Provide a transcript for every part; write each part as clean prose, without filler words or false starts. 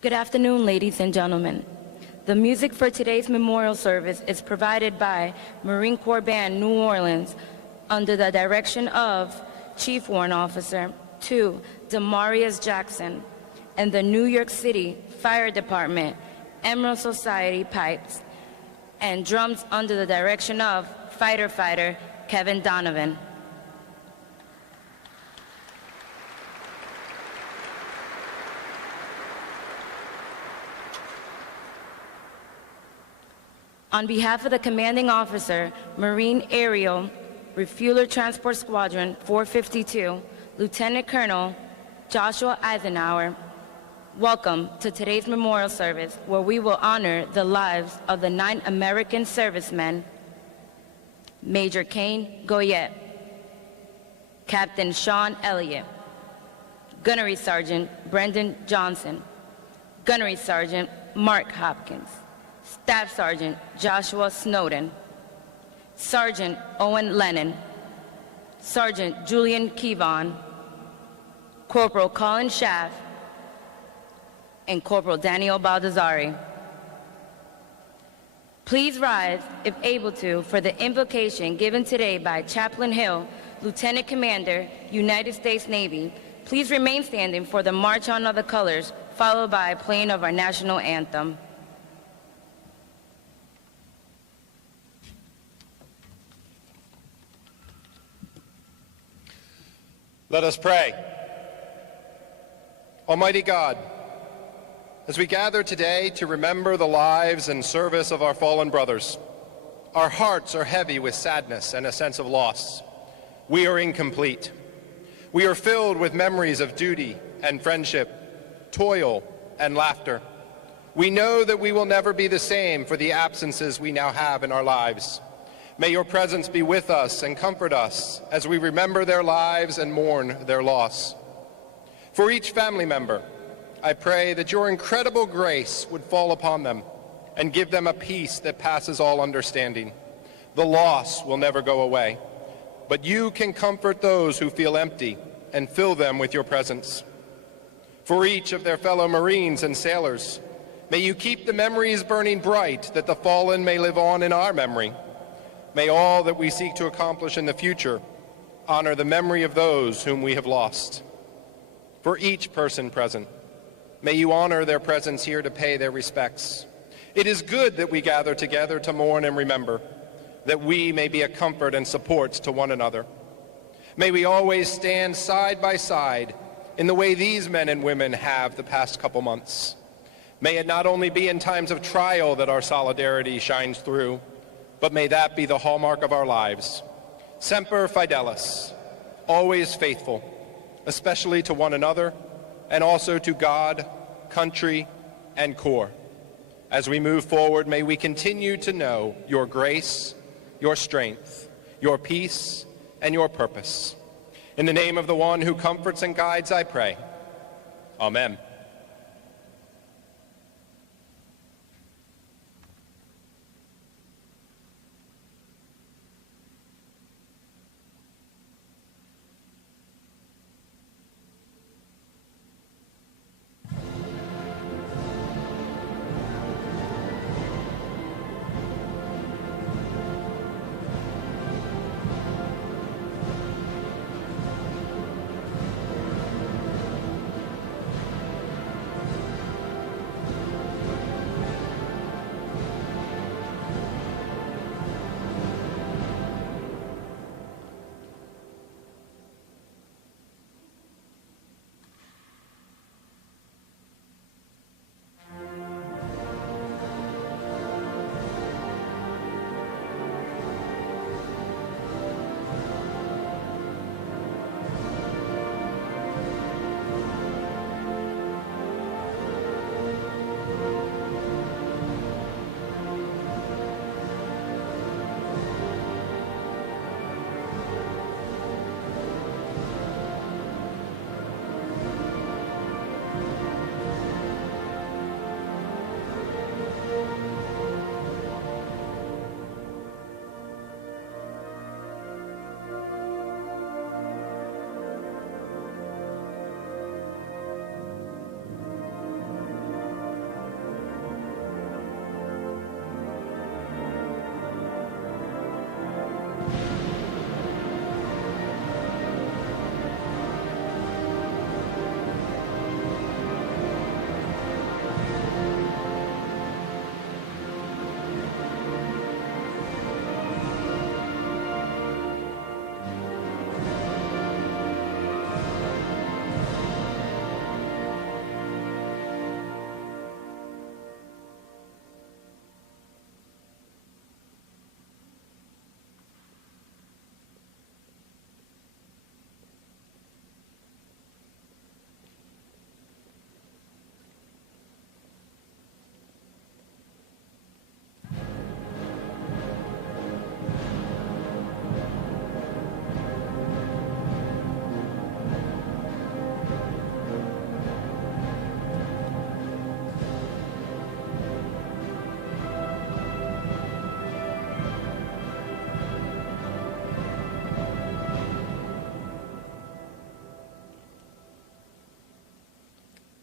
Good afternoon, ladies and gentlemen. The music for today's memorial service is provided by Marine Corps Band New Orleans under the direction of Chief Warrant Officer 2 Demarius Jackson and the New York City Fire Department Emerald Society Pipes, and drums under the direction of Fighter Kevin Donovan. On behalf of the Commanding Officer, Marine Aerial Refueler Transport Squadron 452, Lieutenant Colonel Joshua Eisenhower, welcome to today's memorial service, where we will honor the lives of the 9 American servicemen: Major Kane Goyette, Captain Sean Elliott, Gunnery Sergeant Brendan Johnson, Gunnery Sergeant Mark Hopkins, Staff Sergeant Joshua Snowden, Sergeant Owen Lennon, Sergeant Julian Kevon, Corporal Colin Schaff, and Corporal Daniel Baldassari. Please rise, if able to, for the invocation given today by Chaplain Hill, Lieutenant Commander, United States Navy. Please remain standing for the March On of the Colors, followed by playing of our national anthem. Let us pray. Almighty God, as we gather today to remember the lives and service of our fallen brothers, our hearts are heavy with sadness and a sense of loss. We are incomplete. We are filled with memories of duty and friendship, toil and laughter. We know that we will never be the same for the absences we now have in our lives. May your presence be with us and comfort us as we remember their lives and mourn their loss. For each family member, I pray that your incredible grace would fall upon them and give them a peace that passes all understanding. The loss will never go away, but you can comfort those who feel empty and fill them with your presence. For each of their fellow Marines and sailors, may you keep the memories burning bright that the fallen may live on in our memory. May all that we seek to accomplish in the future honor the memory of those whom we have lost. For each person present, may you honor their presence here to pay their respects. It is good that we gather together to mourn and remember, that we may be a comfort and support to one another. May we always stand side by side in the way these men and women have the past couple months. May it not only be in times of trial that our solidarity shines through, but may that be the hallmark of our lives. Semper Fidelis, always faithful, especially to one another, and also to God, country, and Corps. As we move forward, may we continue to know your grace, your strength, your peace, and your purpose. In the name of the one who comforts and guides, I pray. Amen.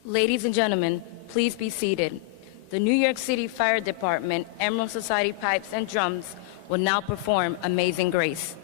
Ladies and gentlemen, please be seated. The New York City Fire Department Emerald Society Pipes and Drums will now perform Amazing Grace.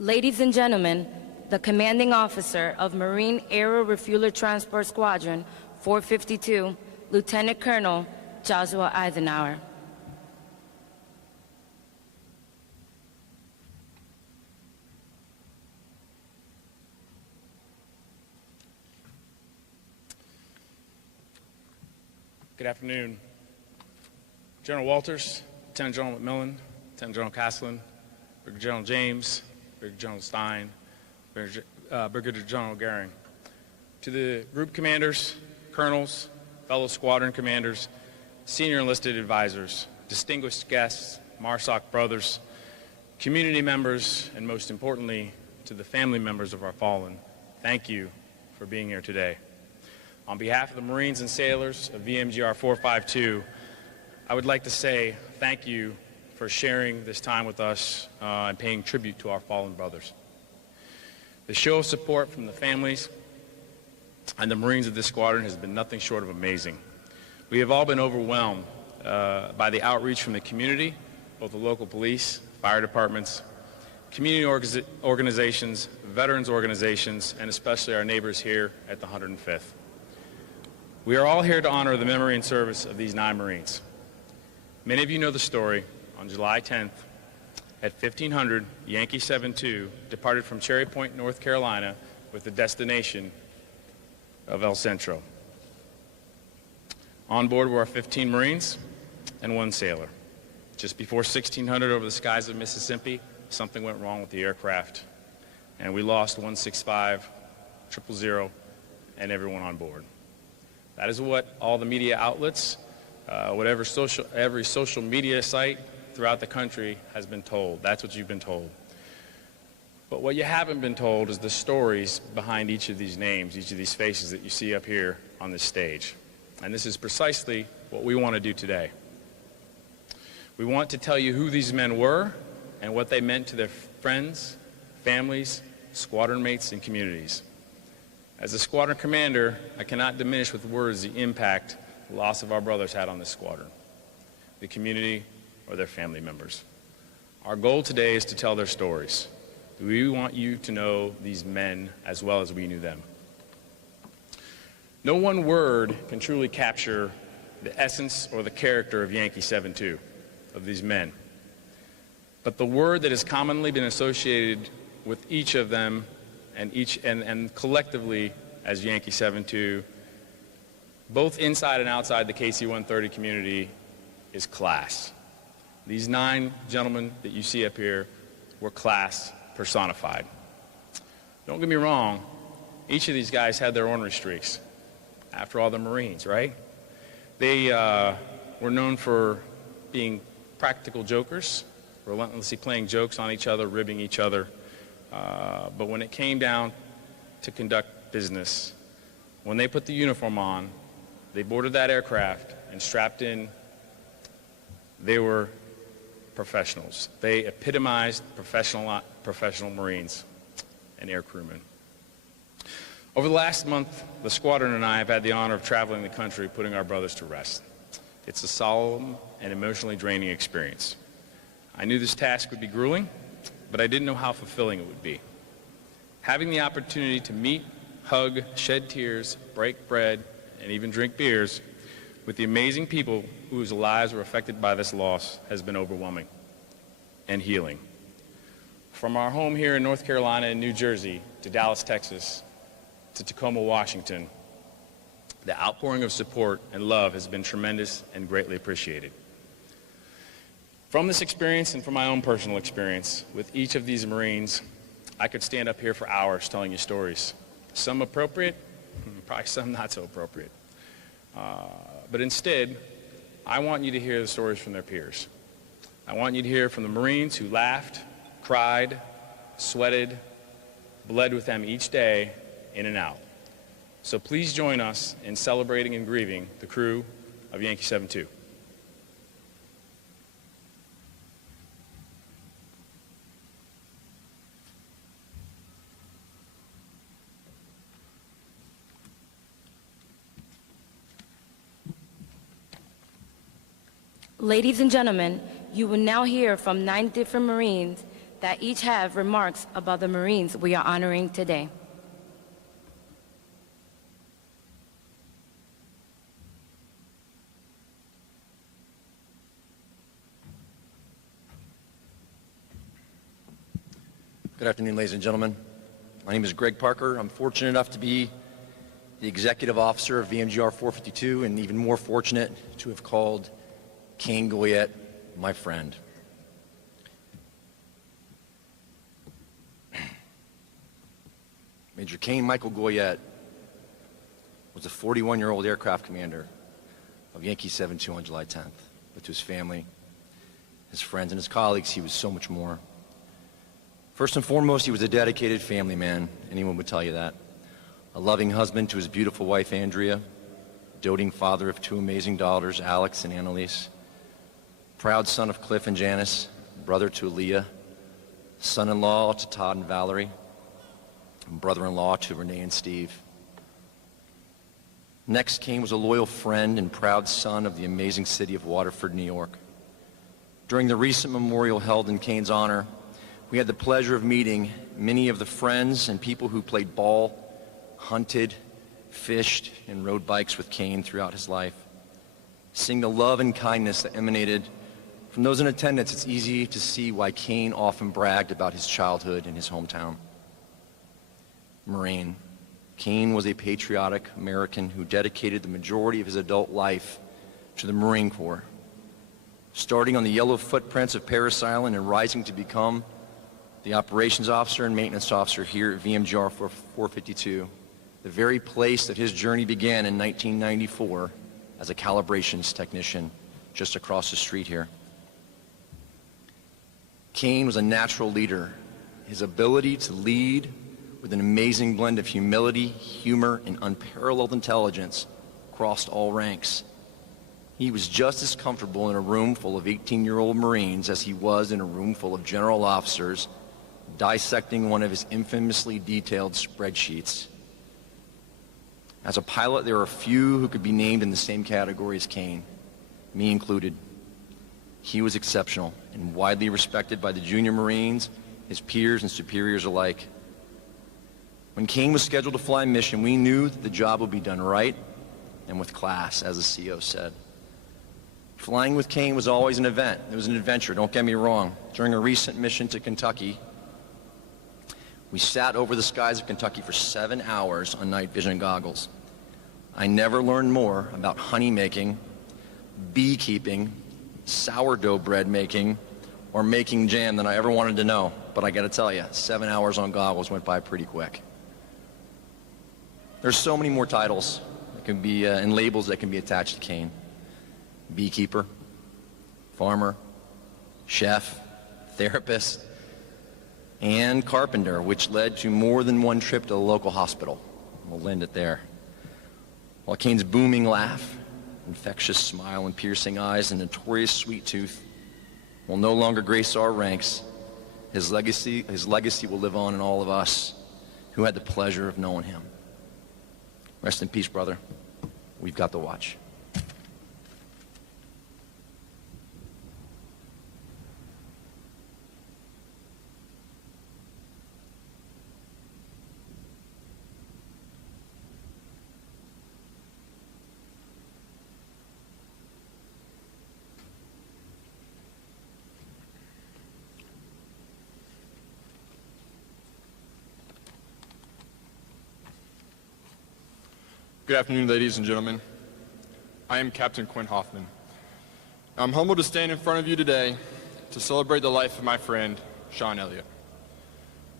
Ladies and gentlemen, the commanding officer of Marine Aero Refueler Transport Squadron 452, Lieutenant Colonel Joshua Eisenhower. Good afternoon. General Walters, Lieutenant General McMillan, Lieutenant General Caslin, Brigadier General James, Brigadier General Stein, Brigadier General Goering. To the group commanders, colonels, fellow squadron commanders, senior enlisted advisors, distinguished guests, MARSOC brothers, community members, and most importantly, to the family members of our fallen, thank you for being here today. On behalf of the Marines and sailors of VMGR-452, I would like to say thank you for sharing this time with us and paying tribute to our fallen brothers. The show of support from the families and the Marines of this squadron has been nothing short of amazing. We have all been overwhelmed by the outreach from the community, both the local police, fire departments, community organizations, veterans organizations, and especially our neighbors here at the 105th. We are all here to honor the memory and service of these 9 Marines. Many of you know the story. On July 10th, at 1500, Yankee 72 departed from Cherry Point, North Carolina, with the destination of El Centro. On board were our 15 Marines and 1 sailor. Just before 1600, over the skies of Mississippi, something went wrong with the aircraft, and we lost 165, 000, and everyone on board. That is what all the media outlets, every social media site throughout the country has been told. That's what you've been told. But what you haven't been told is the stories behind each of these names, each of these faces that you see up here on this stage. And this is precisely what we want to do today. We want to tell you who these men were and what they meant to their friends, families, squadron mates, and communities. As a squadron commander, I cannot diminish with words the impact the loss of our brothers had on this squadron, the community, or their family members. Our goal today is to tell their stories. We want you to know these men as well as we knew them. No one word can truly capture the essence or the character of Yankee 72, of these men. But the word that has commonly been associated with each of them and collectively as Yankee 72, both inside and outside the KC-130 community, is class. These 9 gentlemen that you see up here were class personified. Don't get me wrong, each of these guys had their ornery streaks. After all, they're Marines, right? They were known for being practical jokers, relentlessly playing jokes on each other, ribbing each other. But when it came down to conduct business, when they put the uniform on, they boarded that aircraft and strapped in, they were professionals. They epitomized professional Marines and air crewmen. Over the last month, the squadron and I have had the honor of traveling the country putting our brothers to rest. It's a solemn and emotionally draining experience. I knew this task would be grueling, but I didn't know how fulfilling it would be. Having the opportunity to meet, hug, shed tears, break bread, and even drink beers with the amazing people whose lives were affected by this loss has been overwhelming and healing. From our home here in North Carolina and New Jersey to Dallas, Texas, to Tacoma, Washington, the outpouring of support and love has been tremendous and greatly appreciated. From this experience and from my own personal experience with each of these Marines, I could stand up here for hours telling you stories. Some appropriate, probably some not so appropriate. But instead, I want you to hear the stories from their peers. I want you to hear from the Marines who laughed, cried, sweated, bled with them each day, in and out. So please join us in celebrating and grieving the crew of Yankee 72. Ladies and gentlemen, you will now hear from 9 different Marines that each have remarks about the Marines we are honoring today. Good afternoon, ladies and gentlemen. My name is Greg Parker. I'm fortunate enough to be the executive officer of VMGR-452 and even more fortunate to have called Kane Goyette my friend. Major Kane Michael Goyette was a 41-year-old aircraft commander of Yankee 72 on July 10th. But to his family, his friends, and his colleagues, he was so much more. First and foremost, he was a dedicated family man. Anyone would tell you that. A loving husband to his beautiful wife, Andrea, doting father of 2 amazing daughters, Alex and Annalise, proud son of Cliff and Janice, brother to Aaliyah, son-in-law to Todd and Valerie, and brother-in-law to Renee and Steve. Next, Kane was a loyal friend and proud son of the amazing city of Waterford, New York. During the recent memorial held in Kane's honor, we had the pleasure of meeting many of the friends and people who played ball, hunted, fished, and rode bikes with Kane throughout his life. Seeing the love and kindness that emanated from those in attendance, it's easy to see why Kane often bragged about his childhood in his hometown. Marine. Kane was a patriotic American who dedicated the majority of his adult life to the Marine Corps. Starting on the yellow footprints of Parris Island and rising to become the operations officer and maintenance officer here at VMGR 452, the very place that his journey began in 1994 as a calibrations technician just across the street here. Kane was a natural leader. His ability to lead with an amazing blend of humility, humor, and unparalleled intelligence crossed all ranks. He was just as comfortable in a room full of 18-year-old Marines as he was in a room full of general officers dissecting one of his infamously detailed spreadsheets. As a pilot, there are few who could be named in the same category as Kane, me included. He was exceptional and widely respected by the junior Marines, his peers, and superiors alike. When Kane was scheduled to fly a mission, we knew that the job would be done right and with class, as the CO said. Flying with Kane was always an event. It was an adventure, don't get me wrong. During a recent mission to Kentucky, we sat over the skies of Kentucky for 7 hours on night vision goggles. I never learned more about honey making, beekeeping, sourdough bread making, or making jam than I ever wanted to know. But I gotta tell you, 7 hours on goggles went by pretty quick. There's so many more titles that can be, and labels that can be attached to Kane. Beekeeper, farmer, chef, therapist, and carpenter, which led to more than one trip to the local hospital. We'll end it there. While Kane's booming laugh, infectious smile, and piercing eyes, and notorious sweet tooth will no longer grace our ranks, his legacy will live on in all of us who had the pleasure of knowing him. Rest in peace, brother. We've got the watch. Good afternoon, ladies and gentlemen. I am Captain Quinn Hoffman. I'm humbled to stand in front of you today to celebrate the life of my friend, Sean Elliott.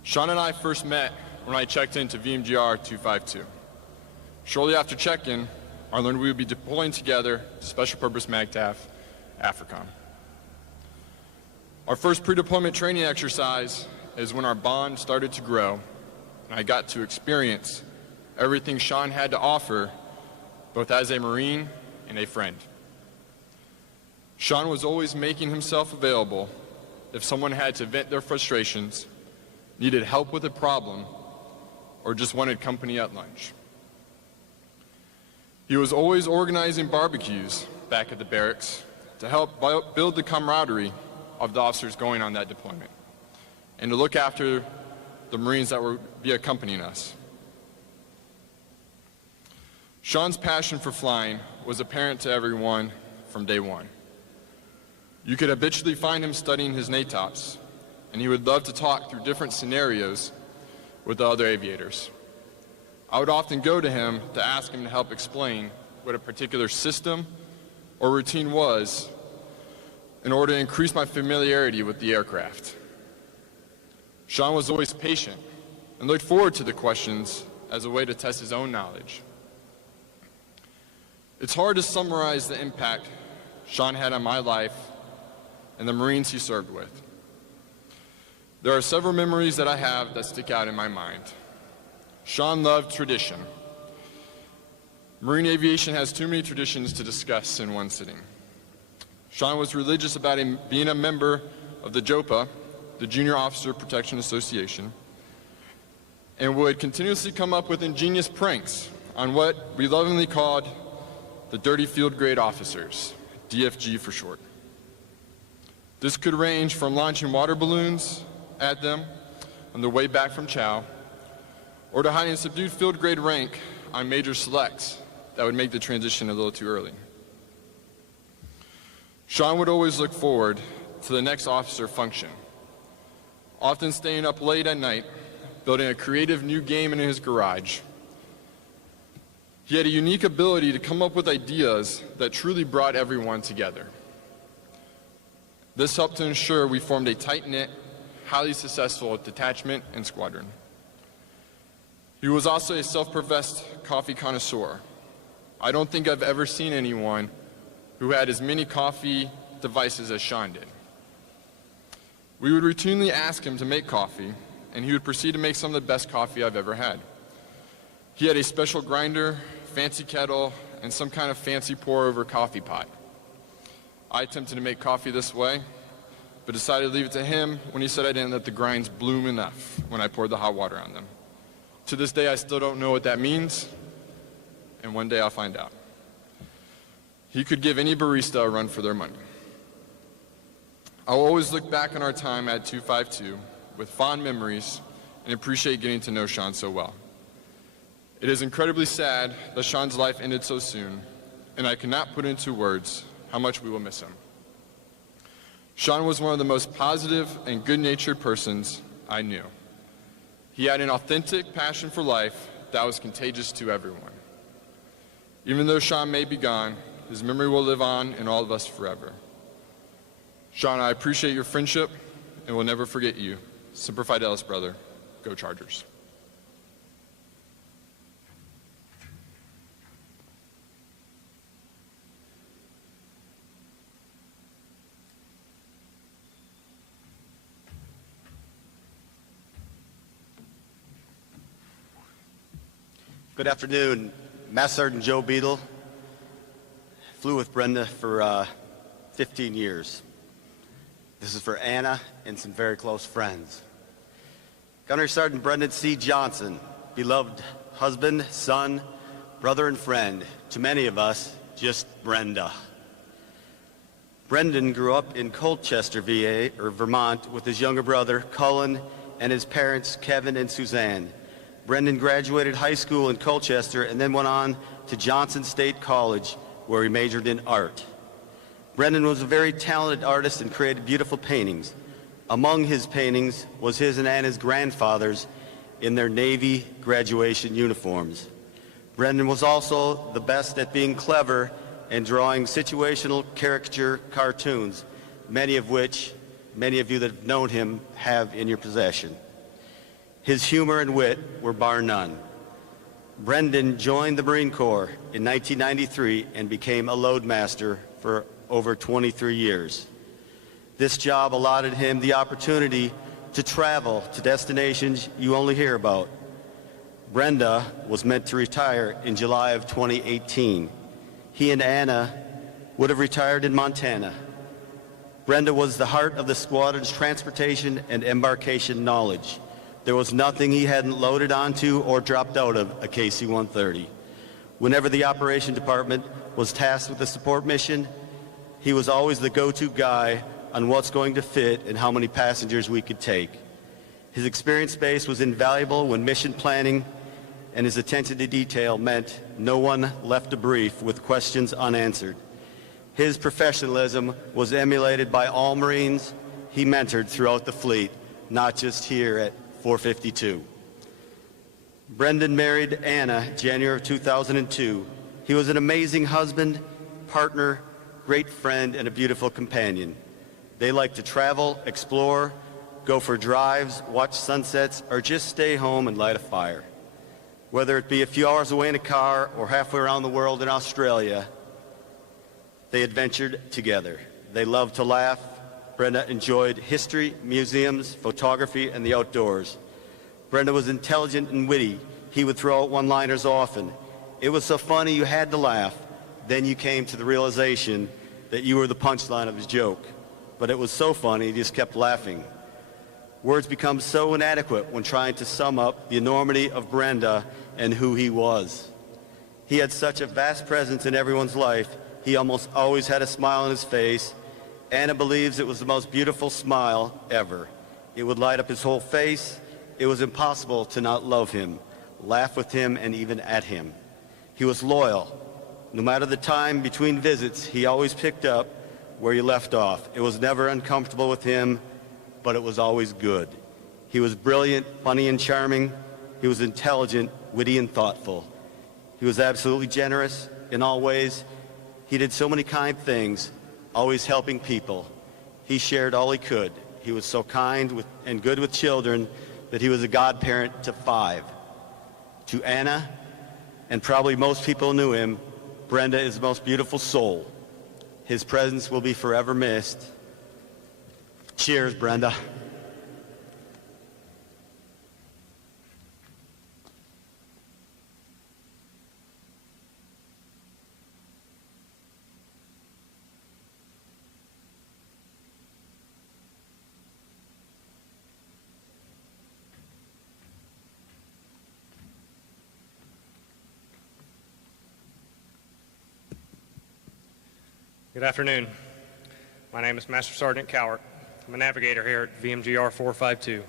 Sean and I first met when I checked into VMGR-452. Shortly after check-in, I learned we would be deploying together to Special Purpose MAGTF, AFRICOM. Our first pre-deployment training exercise is when our bond started to grow, and I got to experience everything Sean had to offer, both as a Marine and a friend. Sean was always making himself available if someone had to vent their frustrations, needed help with a problem, or just wanted company at lunch. He was always organizing barbecues back at the barracks to help build the camaraderie of the officers going on that deployment, and to look after the Marines that would be accompanying us. Sean's passion for flying was apparent to everyone from day one. You could habitually find him studying his NATOPS, and he would love to talk through different scenarios with the other aviators. I would often go to him to ask him to help explain what a particular system or routine was in order to increase my familiarity with the aircraft. Sean was always patient and looked forward to the questions as a way to test his own knowledge. It's hard to summarize the impact Sean had on my life and the Marines he served with. There are several memories that I have that stick out in my mind. Sean loved tradition. Marine aviation has too many traditions to discuss in one sitting. Sean was religious about being a member of the JOPA, the Junior Officer Protection Association, and would continuously come up with ingenious pranks on what we lovingly called the dirty field grade officers, DFG for short. This could range from launching water balloons at them on their way back from chow, or to hiding subdued field grade rank on major selects that would make the transition a little too early. Sean would always look forward to the next officer function, often staying up late at night, building a creative new game in his garage. He had a unique ability to come up with ideas that truly brought everyone together. This helped to ensure we formed a tight-knit, highly successful detachment and squadron. He was also a self-professed coffee connoisseur. I don't think I've ever seen anyone who had as many coffee devices as Sean did. We would routinely ask him to make coffee, and he would proceed to make some of the best coffee I've ever had. He had a special grinder, fancy kettle, and some kind of fancy pour-over coffee pot. I attempted to make coffee this way, but decided to leave it to him when he said I didn't let the grinds bloom enough when I poured the hot water on them. To this day, I still don't know what that means, and one day I'll find out. He could give any barista a run for their money. I'll always look back on our time at 252 with fond memories and appreciate getting to know Sean so well. It is incredibly sad that Sean's life ended so soon, and I cannot put into words how much we will miss him. Sean was one of the most positive and good-natured persons I knew. He had an authentic passion for life that was contagious to everyone. Even though Sean may be gone, his memory will live on in all of us forever. Sean, I appreciate your friendship and will never forget you. Semper Fidelis, brother. Go Chargers. Good afternoon. Master Sergeant Joe Beadle. Flew with Brenda for 15 years. This is for Anna and some very close friends. Gunnery Sergeant Brendan C. Johnson, beloved husband, son, brother, and friend. To many of us, just Brenda. Brendan grew up in Colchester, VA, or Vermont, with his younger brother, Cullen, and his parents, Kevin and Suzanne. Brendan graduated high school in Colchester and then went on to Johnson State College, where he majored in art. Brendan was a very talented artist and created beautiful paintings. Among his paintings was his and Anna's grandfathers in their Navy graduation uniforms. Brendan was also the best at being clever and drawing situational caricature cartoons, many of which many of you that have known him have in your possession. His humor and wit were bar none. Brendan joined the Marine Corps in 1993 and became a loadmaster for over 23 years. This job allotted him the opportunity to travel to destinations you only hear about. Brenda was meant to retire in July of 2018. He and Anna would have retired in Montana. Brenda was the heart of the squadron's transportation and embarkation knowledge. There was nothing he hadn't loaded onto or dropped out of a KC-130. Whenever the operation department was tasked with a support mission, he was always the go-to guy on what's going to fit and how many passengers we could take. His experience base was invaluable when mission planning, and his attention to detail meant no one left a brief with questions unanswered. His professionalism was emulated by all Marines he mentored throughout the fleet, not just here at 452. Brendan married Anna January of 2002. He was an amazing husband, partner, great friend, and a beautiful companion. They liked to travel, explore, go for drives, watch sunsets, or just stay home and light a fire. Whether it be a few hours away in a car or halfway around the world in Australia, they adventured together. They loved to laugh. Brenda enjoyed history, museums, photography, and the outdoors. Brenda was intelligent and witty. He would throw out one-liners often. It was so funny you had to laugh. Then you came to the realization that you were the punchline of his joke. But it was so funny, you just kept laughing. Words become so inadequate when trying to sum up the enormity of Brenda and who he was. He had such a vast presence in everyone's life. He almost always had a smile on his face. Anna believes it was the most beautiful smile ever. It would light up his whole face. It was impossible to not love him, laugh with him, and even at him. He was loyal. No matter the time between visits, he always picked up where you left off. It was never uncomfortable with him, but it was always good. He was brilliant, funny, and charming. He was intelligent, witty, and thoughtful. He was absolutely generous in all ways. He did so many kind things, always helping people. He shared all he could. He was so kind and good with children that he was a godparent to 5. To Anna, and probably most people knew him, Brenda is the most beautiful soul. His presence will be forever missed. Cheers, Brenda. Good afternoon. My name is Master Sergeant Cowart. I'm a navigator here at VMGR-452.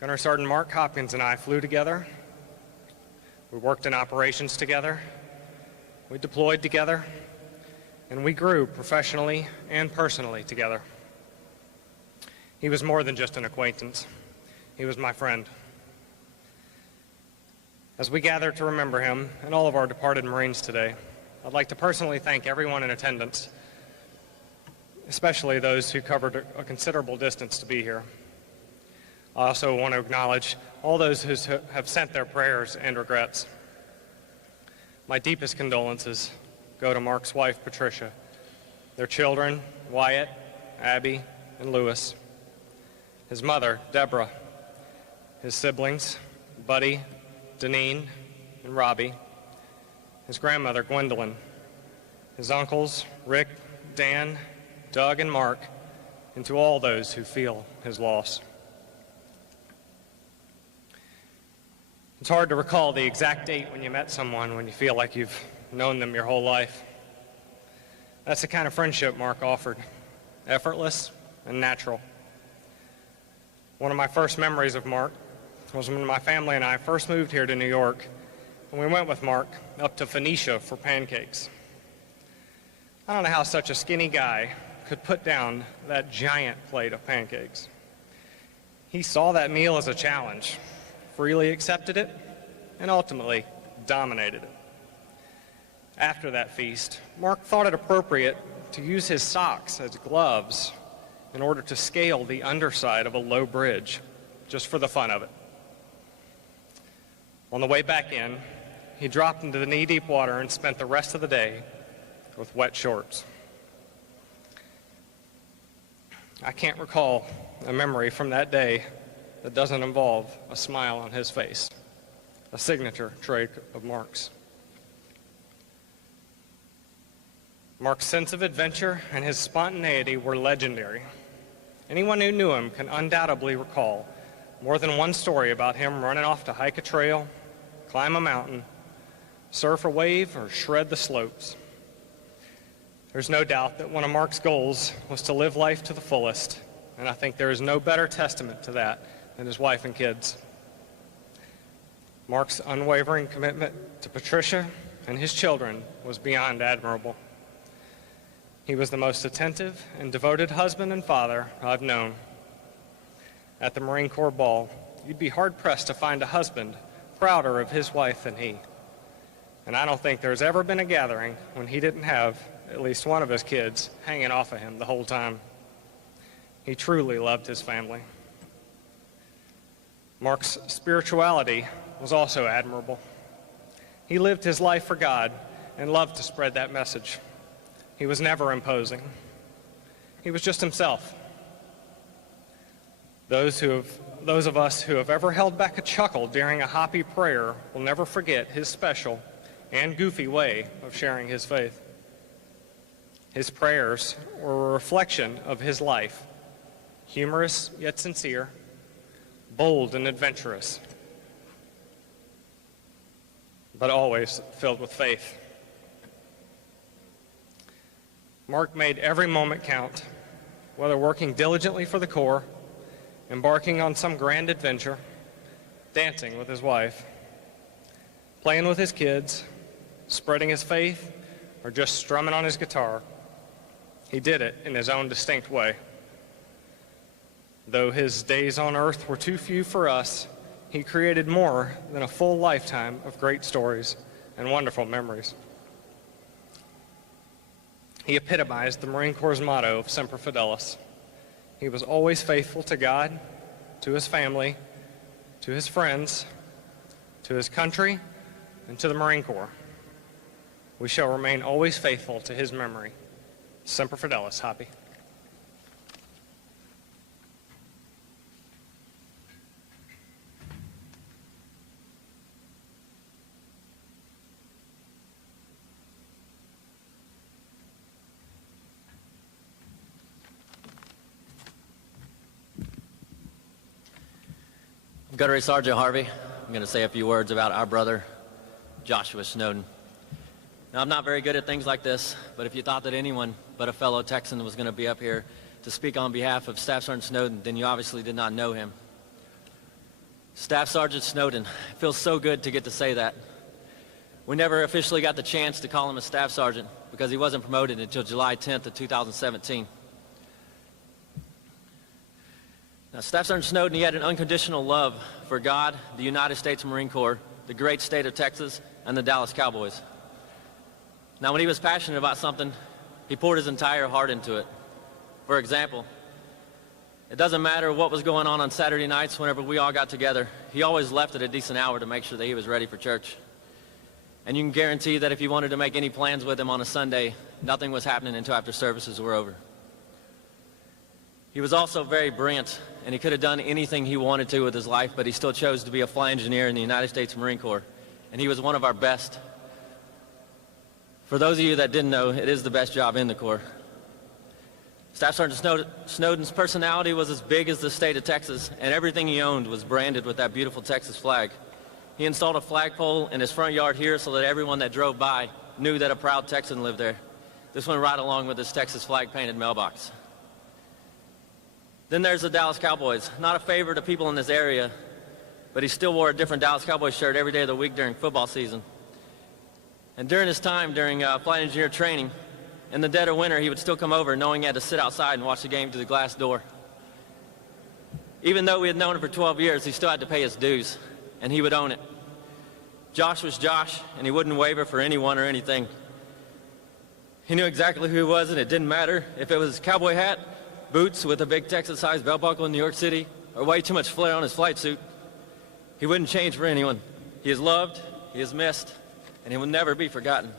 Gunnery Sergeant Mark Hopkins and I flew together. We worked in operations together. We deployed together. And we grew professionally and personally together. He was more than just an acquaintance. He was my friend. As we gather to remember him and all of our departed Marines today, I'd like to personally thank everyone in attendance, especially those who covered a considerable distance to be here. I also want to acknowledge all those who have sent their prayers and regrets. My deepest condolences go to Mark's wife, Patricia, their children, Wyatt, Abby, and Lewis, his mother, Deborah, his siblings, Buddy, Deneen, and Robbie, his grandmother, Gwendolyn, his uncles, Rick, Dan, Doug, and Mark, and to all those who feel his loss. It's hard to recall the exact date when you met someone when you feel like you've known them your whole life. That's the kind of friendship Mark offered, effortless and natural. One of my first memories of Mark was when my family and I first moved here to New York, and we went with Mark up to Phoenicia for pancakes. I don't know how such a skinny guy could put down that giant plate of pancakes. He saw that meal as a challenge, freely accepted it, and ultimately dominated it. After that feast, Mark thought it appropriate to use his socks as gloves in order to scale the underside of a low bridge, just for the fun of it. On the way back in, he dropped into the knee-deep water and spent the rest of the day with wet shorts. I can't recall a memory from that day that doesn't involve a smile on his face, a signature trait of Mark's. Mark's sense of adventure and his spontaneity were legendary. Anyone who knew him can undoubtedly recall more than one story about him running off to hike a trail, climb a mountain, surf a wave, or shred the slopes. There's no doubt that one of Mark's goals was to live life to the fullest, and I think there is no better testament to that than his wife and kids. Mark's unwavering commitment to Patricia and his children was beyond admirable. He was the most attentive and devoted husband and father I've known. At the Marine Corps Ball, you'd be hard-pressed to find a husband prouder of his wife than he. And I don't think there's ever been a gathering when he didn't have at least one of his kids hanging off of him the whole time. He truly loved his family. Mark's spirituality was also admirable. He lived his life for God and loved to spread that message. He was never imposing. He was just himself. Those of us who have ever held back a chuckle during a hoppy prayer will never forget his special and goofy way of sharing his faith. His prayers were a reflection of his life, humorous yet sincere, bold and adventurous, but always filled with faith. Mark made every moment count, whether working diligently for the Corps, embarking on some grand adventure, dancing with his wife, playing with his kids, spreading his faith, or just strumming on his guitar. He did it in his own distinct way. Though his days on earth were too few for us, he created more than a full lifetime of great stories and wonderful memories. He epitomized the Marine Corps' motto of Semper Fidelis. He was always faithful to God, to his family, to his friends, to his country, and to the Marine Corps. We shall remain always faithful to his memory. Semper Fidelis, Hoppy. Gunnery Sergeant Harvey. I'm going to say a few words about our brother, Joshua Snowden. Now, I'm not very good at things like this, but if you thought that anyone but a fellow Texan was going to be up here to speak on behalf of Staff Sergeant Snowden, then you obviously did not know him. Staff Sergeant Snowden, it feels so good to get to say that. We never officially got the chance to call him a Staff Sergeant because he wasn't promoted until July 10th of 2017. Now, Staff Sergeant Snowden, he had an unconditional love for God, the United States Marine Corps, the great state of Texas, and the Dallas Cowboys. Now, when he was passionate about something, he poured his entire heart into it. For example, it doesn't matter what was going on Saturday nights whenever we all got together. He always left at a decent hour to make sure that he was ready for church. And you can guarantee that if you wanted to make any plans with him on a Sunday, nothing was happening until after services were over. He was also very brilliant, and he could have done anything he wanted to with his life, but he still chose to be a flight engineer in the United States Marine Corps. And he was one of our best. For those of you that didn't know, it is the best job in the Corps. Staff Sergeant Snowden's personality was as big as the state of Texas, and everything he owned was branded with that beautiful Texas flag. He installed a flagpole in his front yard here so that everyone that drove by knew that a proud Texan lived there. This went right along with his Texas flag painted mailbox. Then there's the Dallas Cowboys. Not a favorite of people in this area, but he still wore a different Dallas Cowboys shirt every day of the week during football season. And during his time during flight engineer training, in the dead of winter, he would still come over knowing he had to sit outside and watch the game through the glass door. Even though we had known him for 12 years, he still had to pay his dues, and he would own it. Josh was Josh, and he wouldn't waver for anyone or anything. He knew exactly who he was, and it didn't matter if it was his cowboy hat, boots with a big Texas-sized belt buckle in New York City, or way too much flair on his flight suit. He wouldn't change for anyone. He is loved, he is missed, and he will never be forgotten.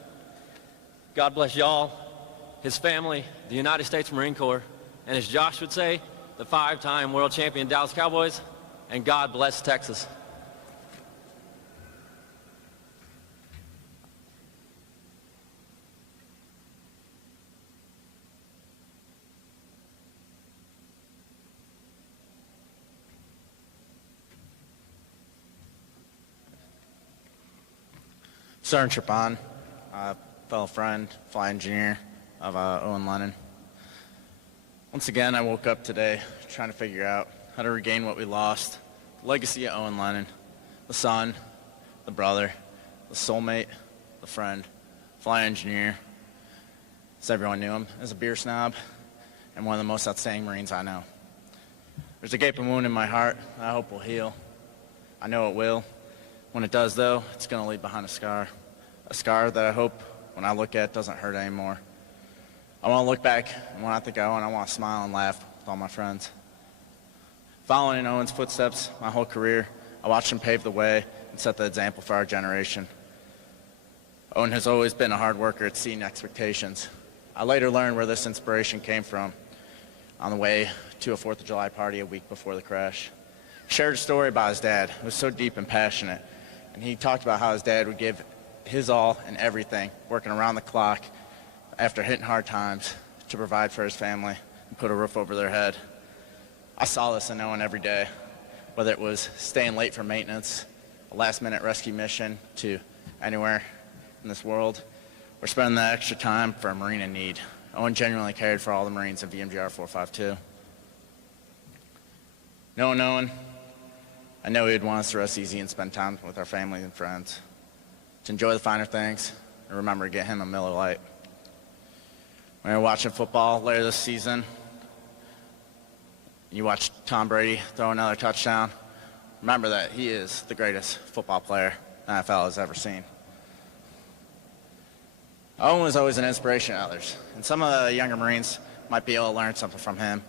God bless y'all, his family, the United States Marine Corps, and as Josh would say, the 5-time world champion Dallas Cowboys, and God bless Texas. Sergeant Chapon, fellow friend, flight engineer of Owen Lennon. Once again, I woke up today trying to figure out how to regain what we lost. The legacy of Owen Lennon, the son, the brother, the soulmate, the friend, flight engineer. As everyone knew him, as a beer snob, and one of the most outstanding Marines I know. There's a gaping wound in my heart that I hope will heal. I know it will. When it does, though, it's going to leave behind a scar that I hope, when I look at, doesn't hurt anymore. I want to look back, and when I think of Owen, I want to smile and laugh with all my friends. Following in Owen's footsteps my whole career, I watched him pave the way and set the example for our generation. Owen has always been a hard worker at exceeding expectations. I later learned where this inspiration came from on the way to a 4th of July party a week before the crash. He shared a story about his dad. It was so deep and passionate. And he talked about how his dad would give his all and everything, working around the clock after hitting hard times to provide for his family and put a roof over their head. I saw this in Owen every day, whether it was staying late for maintenance, a last-minute rescue mission to anywhere in this world, or spending that extra time for a Marine in need. Owen genuinely cared for all the Marines of VMGR-452. Knowing Owen, I know he'd want us to rest easy and spend time with our family and friends, to enjoy the finer things, and remember to get him a Miller Lite. When we were watching football later this season, and you watch Tom Brady throw another touchdown, remember that he is the greatest football player the NFL has ever seen. Owen was always an inspiration to others, and some of the younger Marines might be able to learn something from him,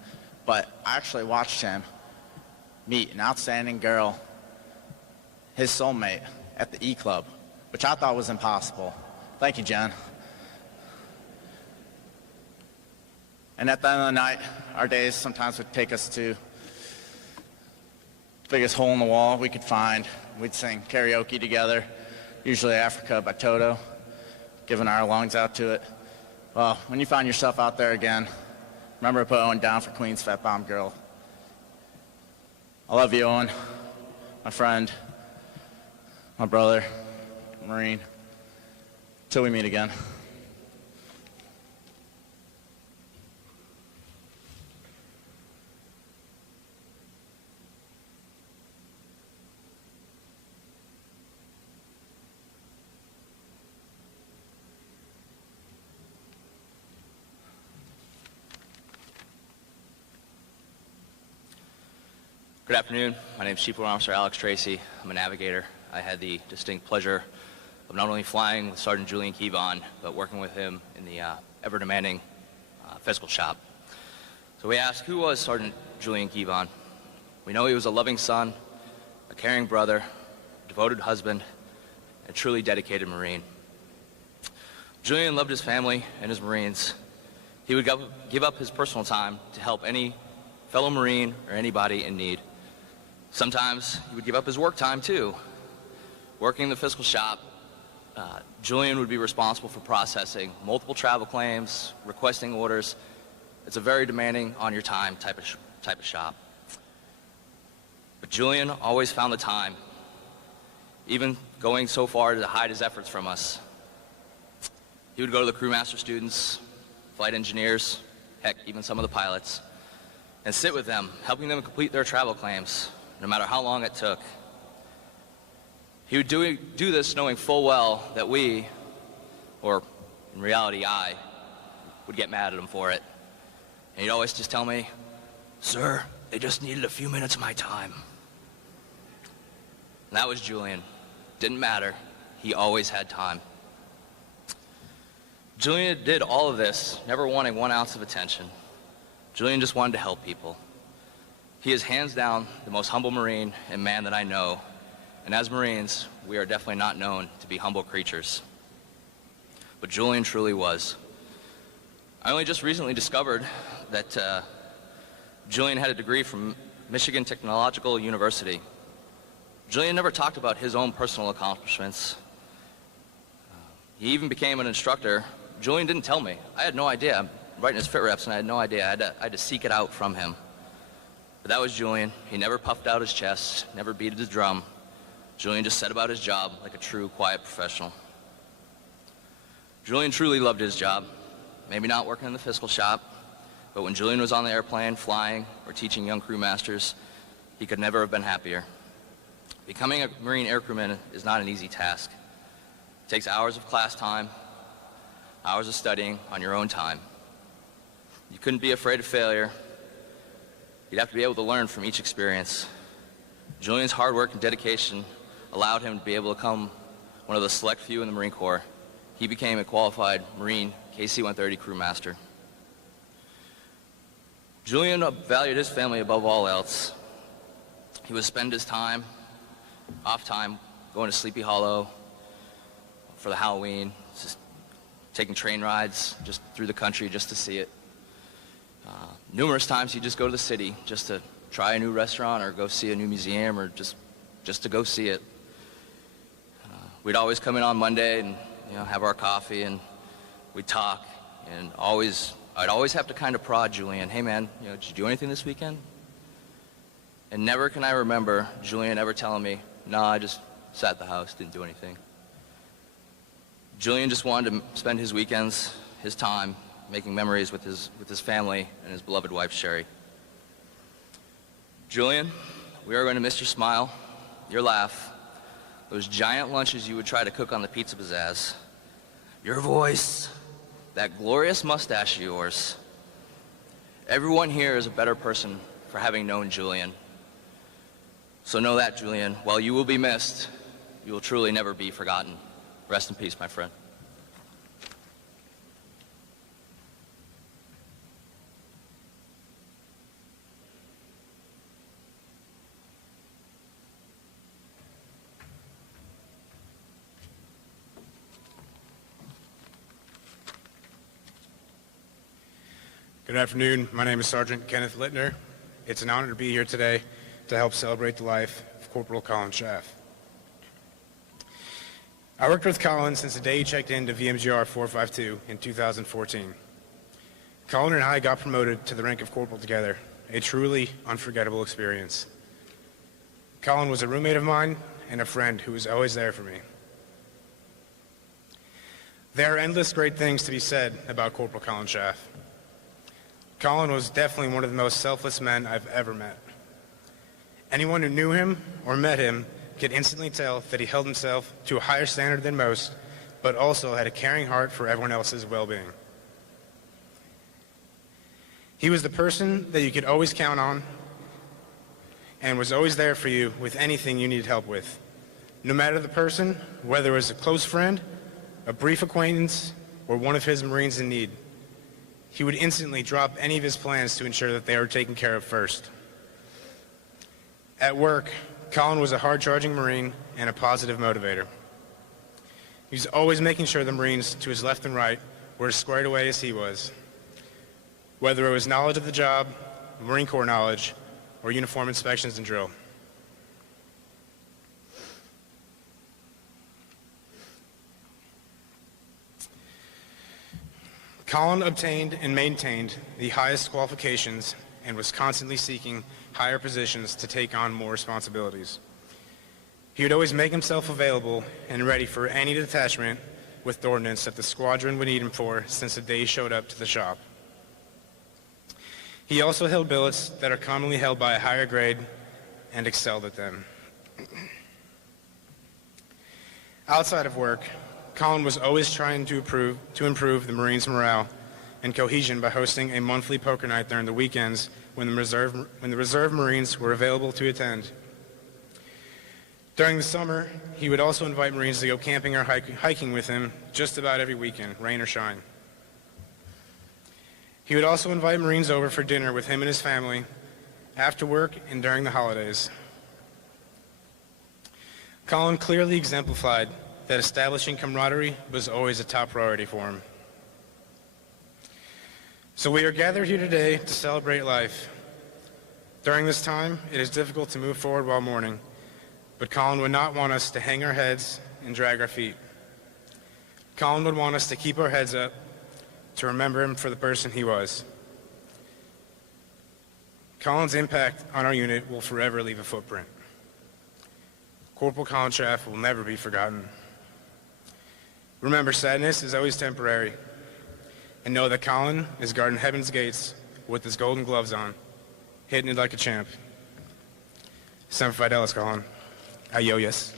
but I actually watched him meet an outstanding girl, his soulmate, at the E-Club, which I thought was impossible. Thank you, Jen. And at the end of the night, our days sometimes would take us to the biggest hole in the wall we could find. We'd sing karaoke together, usually Africa by Toto, giving our lungs out to it. Well, when you find yourself out there again, remember to put Owen down for Queen's Fat Bomb Girl. I love you, Owen, my friend, my brother, Marine, till we meet again. Good afternoon. My name is Chief Warrant Officer Alex Tracy. I'm a navigator. I had the distinct pleasure of not only flying with Sergeant Julian Kevon, but working with him in the ever-demanding physical shop. So we ask, who was Sergeant Julian Givon? We know he was a loving son, a caring brother, a devoted husband, and a truly dedicated Marine. Julian loved his family and his Marines. He would give up his personal time to help any fellow Marine or anybody in need. Sometimes he would give up his work time too. Working in the fiscal shop, Julian would be responsible for processing multiple travel claims, requesting orders. It's a very demanding on your time type of shop. But Julian always found the time, even going so far to hide his efforts from us. He would go to the crewmaster students, flight engineers, heck, even some of the pilots, and sit with them, helping them complete their travel claims, no matter how long it took. He would do this knowing full well that we, or in reality I, would get mad at him for it. And he'd always just tell me, "Sir, they just needed a few minutes of my time." And that was Julian. Didn't matter. He always had time. Julian did all of this, never wanting 1 ounce of attention. Julian just wanted to help people. He is hands down the most humble Marine and man that I know. And as Marines, we are definitely not known to be humble creatures. But Julian truly was. I only just recently discovered that Julian had a degree from Michigan Technological University. Julian never talked about his own personal accomplishments. He even became an instructor. Julian didn't tell me. I had no idea. I'm writing his fit reps, and I had no idea. I had to seek it out from him. But that was Julian. He never puffed out his chest, never beat his drum. Julian just set about his job like a true, quiet professional. Julian truly loved his job. Maybe not working in the fiscal shop, but when Julian was on the airplane, flying, or teaching young crew masters, he could never have been happier. Becoming a Marine aircrewman is not an easy task. It takes hours of class time, hours of studying on your own time. You couldn't be afraid of failure. You'd have to be able to learn from each experience. Julian's hard work and dedication allowed him to be able to become one of the select few in the Marine Corps. He became a qualified Marine KC-130 crewmaster. Julian valued his family above all else. He would spend his time, off time, going to Sleepy Hollow for the Halloween, just taking train rides just through the country just to see it. Numerous times he'd just go to the city just to try a new restaurant or go see a new museum or just to go see it. We'd always come in on Monday and have our coffee and we'd talk, and I'd always have to kind of prod Julian, "Hey man, did you do anything this weekend?" And never can I remember Julian ever telling me, "No, I just sat at the house, didn't do anything." Julian just wanted to spend his weekends, his time, making memories with his family and his beloved wife, Sherry. Julian, we are going to miss your smile, your laugh, those giant lunches you would try to cook on the pizza pizzazz, your voice, that glorious mustache of yours. Everyone here is a better person for having known Julian. So know that, Julian, while you will be missed, you will truly never be forgotten. Rest in peace, my friend. Good afternoon. My name is Sergeant Kenneth Littner. It's an honor to be here today to help celebrate the life of Corporal Colin Schaff. I worked with Colin since the day he checked into VMGR-452 in 2014. Colin and I got promoted to the rank of corporal together, a truly unforgettable experience. Colin was a roommate of mine and a friend who was always there for me. There are endless great things to be said about Corporal Colin Schaff. Colin was definitely one of the most selfless men I've ever met. Anyone who knew him or met him could instantly tell that he held himself to a higher standard than most, but also had a caring heart for everyone else's well-being. He was the person that you could always count on and was always there for you with anything you needed help with. No matter the person, whether it was a close friend, a brief acquaintance, or one of his Marines in need, he would instantly drop any of his plans to ensure that they were taken care of first. At work, Colin was a hard-charging Marine and a positive motivator. He was always making sure the Marines to his left and right were as squared away as he was, whether it was knowledge of the job, Marine Corps knowledge, or uniform inspections and drill. Colin obtained and maintained the highest qualifications and was constantly seeking higher positions to take on more responsibilities. He would always make himself available and ready for any detachment with ordnance that the squadron would need him for since the day he showed up to the shop. He also held billets that are commonly held by a higher grade and excelled at them. Outside of work, Colin was always trying to improve the Marines' morale and cohesion by hosting a monthly poker night during the weekends when the reserve Marines were available to attend. During the summer, he would also invite Marines to go camping or hiking with him just about every weekend, rain or shine. He would also invite Marines over for dinner with him and his family after work and during the holidays. Colin clearly exemplified that establishing camaraderie was always a top priority for him. So we are gathered here today to celebrate life. During this time, it is difficult to move forward while mourning, but Colin would not want us to hang our heads and drag our feet. Colin would want us to keep our heads up, to remember him for the person he was. Colin's impact on our unit will forever leave a footprint. Corporal Colin Schaff will never be forgotten. Remember, sadness is always temporary, and know that Colin is guarding heaven's gates with his golden gloves on, hitting it like a champ. Semper Fidelis, Colin. Ayo, yes.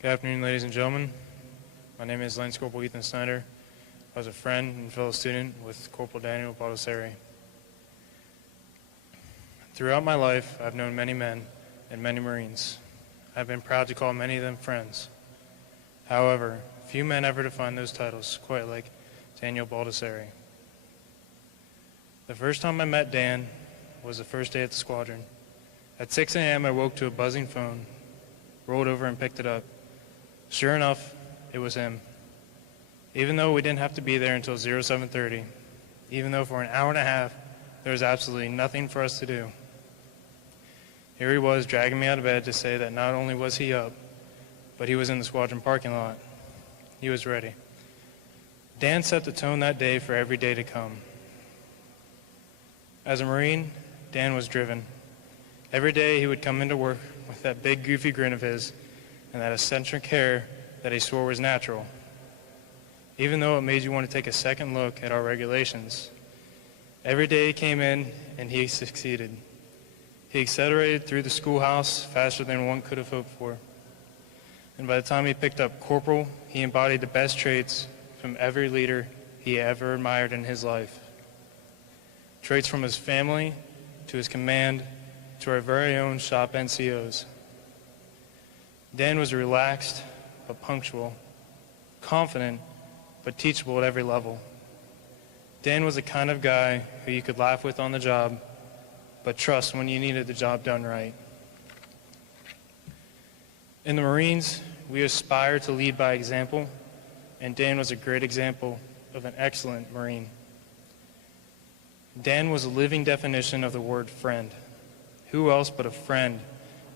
Good afternoon, ladies and gentlemen. My name is Lance Corporal Ethan Snyder. I was a friend and fellow student with Corporal Daniel Baldessari. Throughout my life, I've known many men and many Marines. I've been proud to call many of them friends. However, few men ever define those titles quite like Daniel Baldessari. The first time I met Dan was the first day at the squadron. At 6 a.m., I woke to a buzzing phone, rolled over and picked it up. Sure enough, it was him. Even though we didn't have to be there until 07:30, even though for an hour and a half there was absolutely nothing for us to do. Here he was dragging me out of bed to say that not only was he up, but he was in the squadron parking lot. He was ready. Dan set the tone that day for every day to come. As a Marine, Dan was driven. Every day he would come into work with that big goofy grin of his and that eccentric hair that he swore was natural. Even though it made you want to take a second look at our regulations, every day he came in and he succeeded. He accelerated through the schoolhouse faster than one could have hoped for. And by the time he picked up corporal, he embodied the best traits from every leader he ever admired in his life. Traits from his family to his command to our very own shop NCOs. Dan was relaxed but punctual, confident but teachable at every level. Dan was the kind of guy who you could laugh with on the job, but trust when you needed the job done right. In the Marines, we aspire to lead by example, and Dan was a great example of an excellent Marine. Dan was a living definition of the word friend. Who else but a friend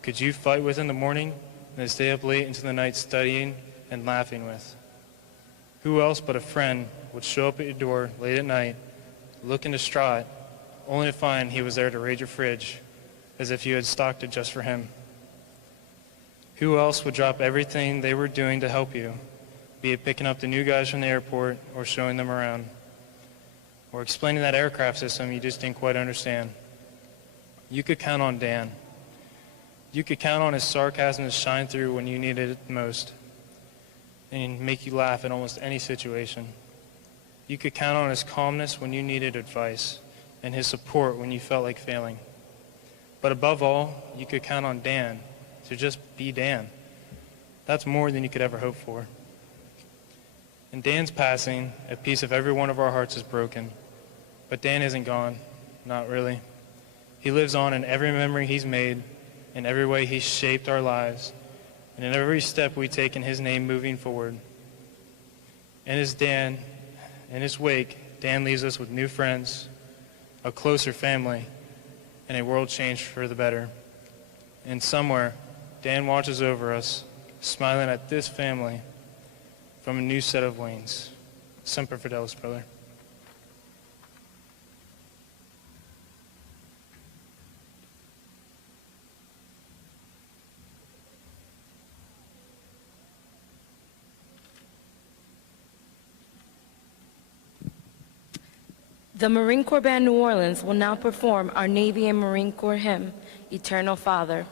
could you fight with in the morning and then stay up late into the night studying and laughing with? Who else but a friend would show up at your door late at night, looking distraught, only to find he was there to raid your fridge as if you had stocked it just for him? Who else would drop everything they were doing to help you, be it picking up the new guys from the airport or showing them around, or explaining that aircraft system you just didn't quite understand? You could count on Dan. You could count on his sarcasm to shine through when you needed it the most and make you laugh in almost any situation. You could count on his calmness when you needed advice and his support when you felt like failing. But above all, you could count on Dan to just be Dan. That's more than you could ever hope for. In Dan's passing, a piece of every one of our hearts is broken. But Dan isn't gone, not really. He lives on in every memory he's made, in every way he's shaped our lives, and in every step we take in his name moving forward. In his wake, Dan leaves us with new friends, a closer family, and a world changed for the better. And somewhere, Dan watches over us, smiling at this family from a new set of wings. Semper Fidelis, brother. The Marine Corps Band New Orleans will now perform our Navy and Marine Corps hymn, Eternal Father.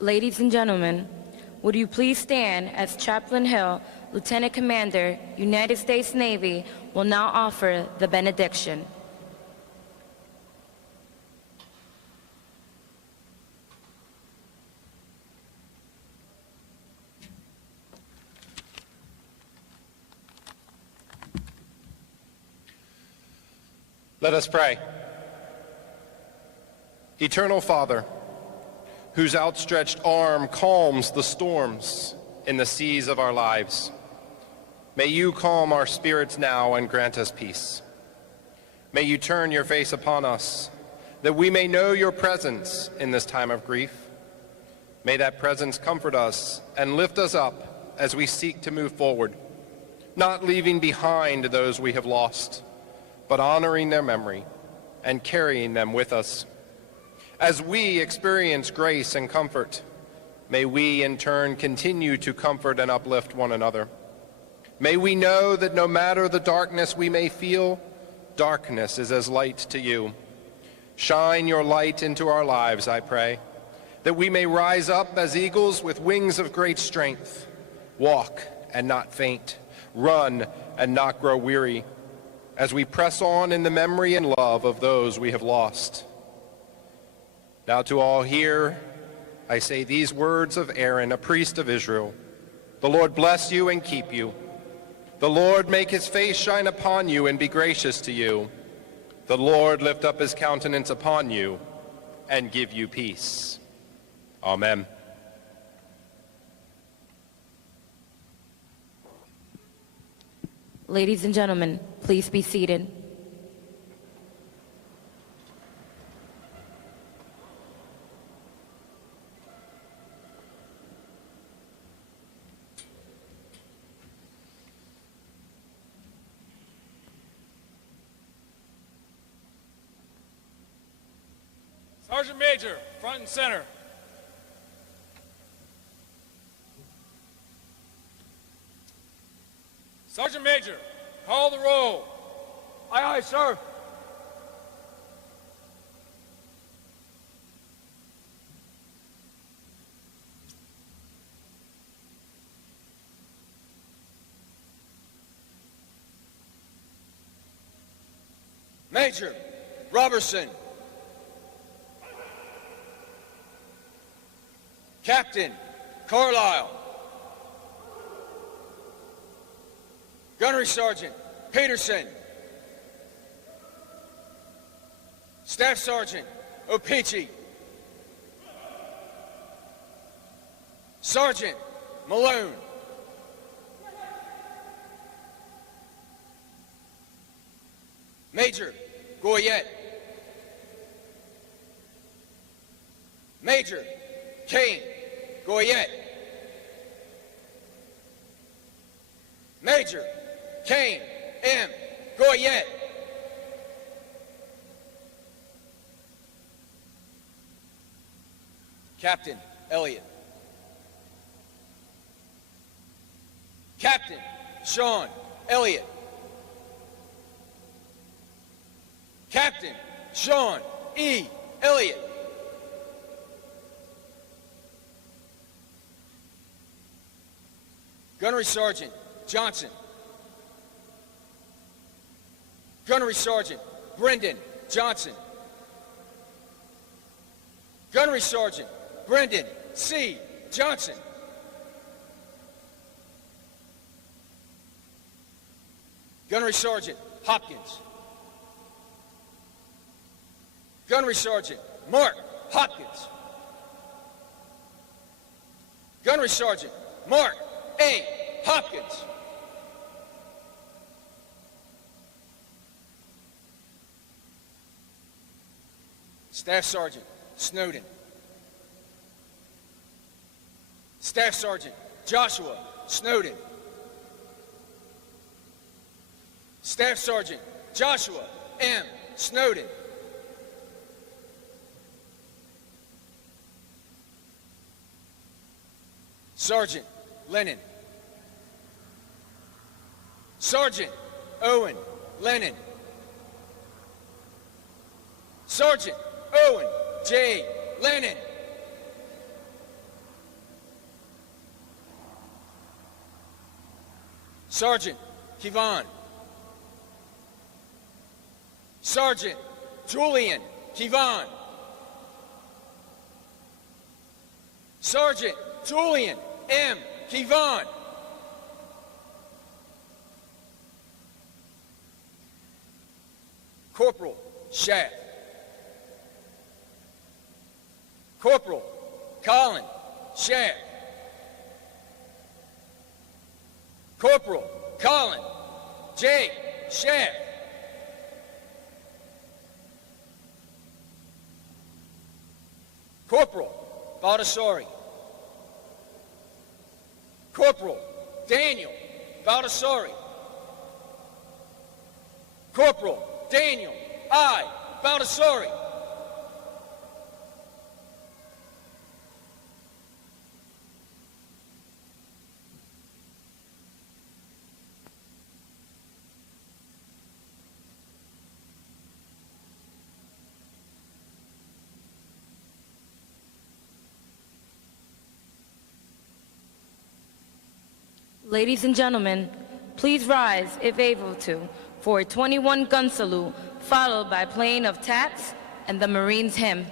Ladies and gentlemen, would you please stand as Chaplain Hill, Lieutenant Commander, United States Navy, will now offer the benediction. Let us pray. Eternal Father, whose outstretched arm calms the storms in the seas of our lives, may you calm our spirits now and grant us peace. May you turn your face upon us, that we may know your presence in this time of grief. May that presence comfort us and lift us up as we seek to move forward, not leaving behind those we have lost, but honoring their memory and carrying them with us. As we experience grace and comfort, may we in turn continue to comfort and uplift one another. May we know that no matter the darkness we may feel, darkness is as light to you. Shine your light into our lives, I pray, that we may rise up as eagles with wings of great strength, walk and not faint, run and not grow weary, as we press on in the memory and love of those we have lost. Now to all here, I say these words of Aaron, a priest of Israel. The Lord bless you and keep you. The Lord make his face shine upon you and be gracious to you. The Lord lift up his countenance upon you and give you peace. Amen. Ladies and gentlemen, please be seated. Sergeant Major, front and center. Sergeant Major, call the roll. Aye, aye, sir. Major Robertson. Captain Carlisle. Gunnery Sergeant Peterson. Staff Sergeant Opichi. Sergeant Malone. Major Goyette. Major Kane Goyette. Major Kane M. Goyette. Captain Elliott. Captain Sean Elliott. Captain Sean E. Elliott. Gunnery Sergeant Johnson. Gunnery Sergeant Brendan Johnson. Gunnery Sergeant Brendan C. Johnson. Gunnery Sergeant Hopkins. Gunnery Sergeant Mark Hopkins. Gunnery Sergeant Mark A. Hopkins. Staff Sergeant Snowden. Staff Sergeant Joshua Snowden. Staff Sergeant Joshua M. Snowden. Sergeant Lennon. Sergeant Owen Lennon. Sergeant Owen J. Lennon. Sergeant Kivan. Sergeant Julian Kivan. Sergeant Julian M. Kivan. Corporal Shaft. Corporal Colin Shaft. Corporal Colin J. Shaft. Corporal Baldessari. Corporal Daniel Baldessari. Corporal Daniel I. Baldessari. Ladies and gentlemen, please rise, if able to, for a 21-gun salute, followed by playing of taps and the Marines hymn.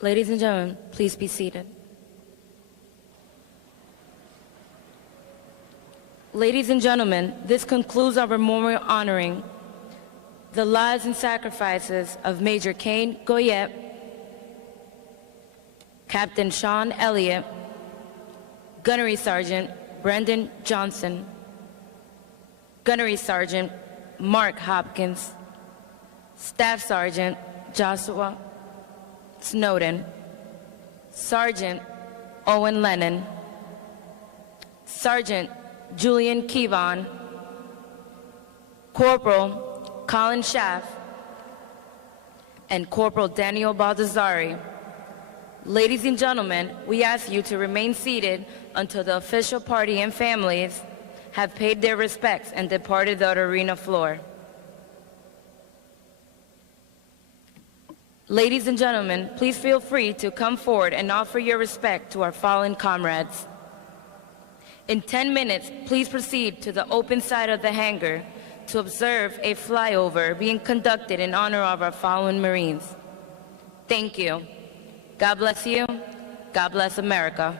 Ladies and gentlemen, please be seated. Ladies and gentlemen, this concludes our memorial honoring the lives and sacrifices of Major Kane Goyette, Captain Sean Elliott, Gunnery Sergeant Brendan Johnson, Gunnery Sergeant Mark Hopkins, Staff Sergeant Joshua Snowden, Sergeant Owen Lennon, Sergeant Julian Kevon, Corporal Colin Schaff, and Corporal Daniel Baldassari. Ladies and gentlemen, we ask you to remain seated until the official party and families have paid their respects and departed the arena floor. Ladies and gentlemen, please feel free to come forward and offer your respect to our fallen comrades. In 10 minutes, please proceed to the open side of the hangar to observe a flyover being conducted in honor of our fallen Marines. Thank you. God bless you. God bless America.